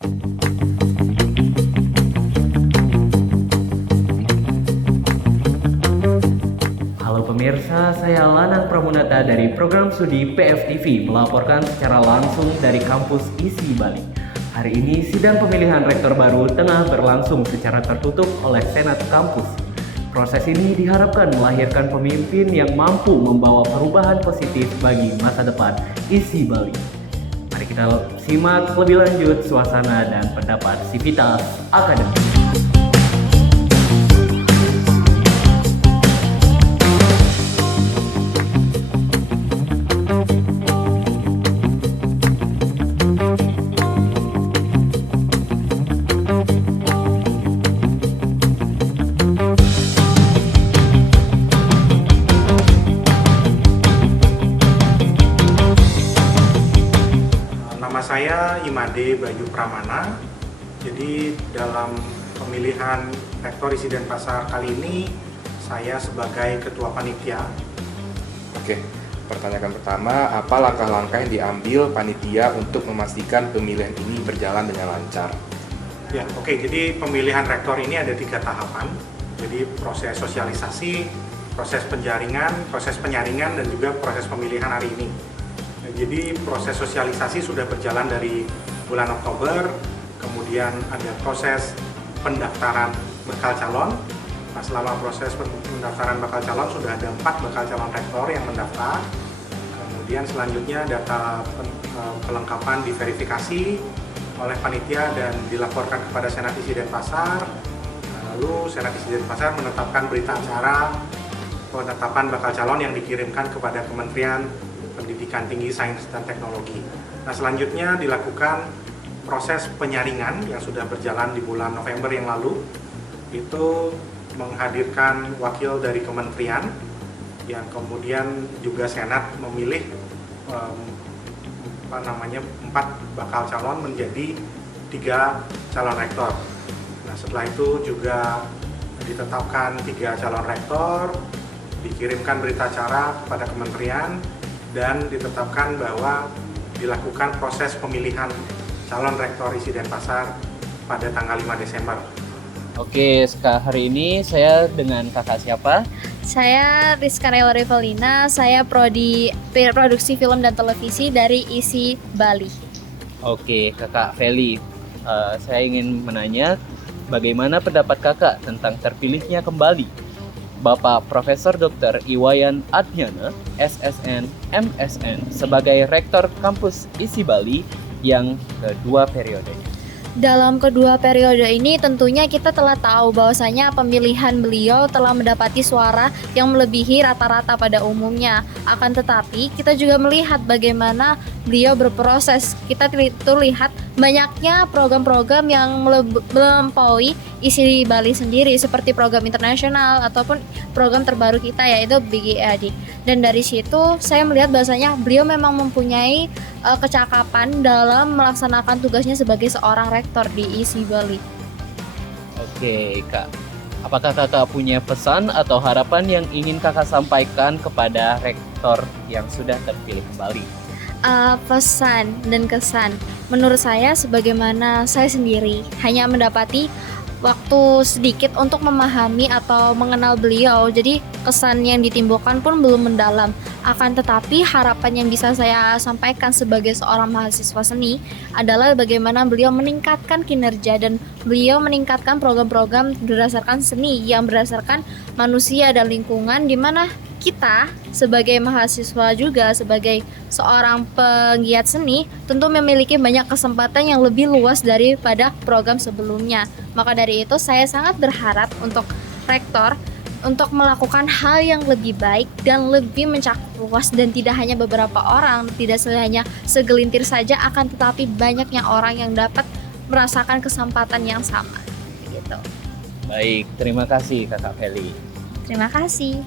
Halo pemirsa, saya Lanang Pramunata dari program studi PFTV melaporkan secara langsung dari kampus ISI Bali. Hari ini sidang pemilihan rektor baru tengah berlangsung secara tertutup oleh Senat kampus. Proses ini diharapkan melahirkan pemimpin yang mampu membawa perubahan positif bagi masa depan ISI Bali. Mari kita simak lebih lanjut suasana dan pendapat Sivitas Akademik. Nama saya Imade Bayu Pramana. Jadi dalam pemilihan Rektor ISI Denpasar kali ini saya sebagai Ketua Panitia. Oke, pertanyaan pertama, apa langkah-langkah yang diambil panitia untuk memastikan pemilihan ini berjalan dengan lancar? Ya, oke. Jadi pemilihan rektor ini ada 3 tahapan. Jadi proses sosialisasi, proses penyaringan, dan juga proses pemilihan hari ini. Jadi proses sosialisasi sudah berjalan dari bulan Oktober, kemudian ada proses pendaftaran bakal calon. Nah, selama proses pendaftaran bakal calon sudah ada 4 bakal calon rektor yang mendaftar. Kemudian selanjutnya data kelengkapan diverifikasi oleh panitia dan dilaporkan kepada Senat ISI Denpasar. Lalu Senat ISI Denpasar menetapkan berita acara penetapan bakal calon yang dikirimkan kepada Kementerian Pendidikan Tinggi, Sains, dan Teknologi. Nah, selanjutnya dilakukan proses penyaringan yang sudah berjalan di bulan November yang lalu. Itu menghadirkan wakil dari kementerian yang kemudian juga Senat memilih 4 bakal calon menjadi 3 calon rektor. Nah, setelah itu juga ditetapkan 3 calon rektor, dikirimkan berita acara kepada kementerian, dan ditetapkan bahwa dilakukan proses pemilihan calon rektor ISI Denpasar pada tanggal 5 Desember. Oke, hari ini saya dengan kakak siapa? Saya Rizka Nela Rivalina, saya prodi produksi film dan televisi dari ISI Bali. Oke, kakak Feli, saya ingin menanya bagaimana pendapat kakak tentang terpilihnya kembali Bapak Profesor Dr. Iwayan Adnyana, SSN, MSN sebagai Rektor Kampus ISI Bali yang kedua periodenya. Dalam kedua periode ini tentunya kita telah tahu bahwasanya pemilihan beliau telah mendapati suara yang melebihi rata-rata pada umumnya. Akan tetapi kita juga melihat bagaimana beliau berproses. Kita lihat banyaknya program-program yang melampaui ISI Bali sendiri, seperti program internasional ataupun program terbaru kita yaitu BGAD. Dan dari situ saya melihat bahwasanya beliau memang mempunyai kecakapan dalam melaksanakan tugasnya sebagai seorang rektor di ISI Bali. Oke, Kak. Apakah kakak punya pesan atau harapan yang ingin kakak sampaikan kepada rektor yang sudah terpilih kembali? Pesan dan kesan, menurut saya sebagaimana saya sendiri hanya mendapati waktu sedikit untuk memahami atau mengenal beliau, jadi kesan yang ditimbulkan pun belum mendalam. Akan tetapi harapan yang bisa saya sampaikan sebagai seorang mahasiswa seni adalah bagaimana beliau meningkatkan kinerja dan beliau meningkatkan program-program berdasarkan seni yang berdasarkan manusia dan lingkungan, di mana kita sebagai mahasiswa juga sebagai seorang penggiat seni tentu memiliki banyak kesempatan yang lebih luas daripada program sebelumnya. Maka dari itu saya sangat berharap untuk rektor untuk melakukan hal yang lebih baik dan lebih mencakup luas, dan tidak hanya beberapa orang, tidak hanya segelintir saja, akan tetapi banyaknya orang yang dapat merasakan kesempatan yang sama gitu. Baik, terima kasih Kakak Feli. Terima kasih.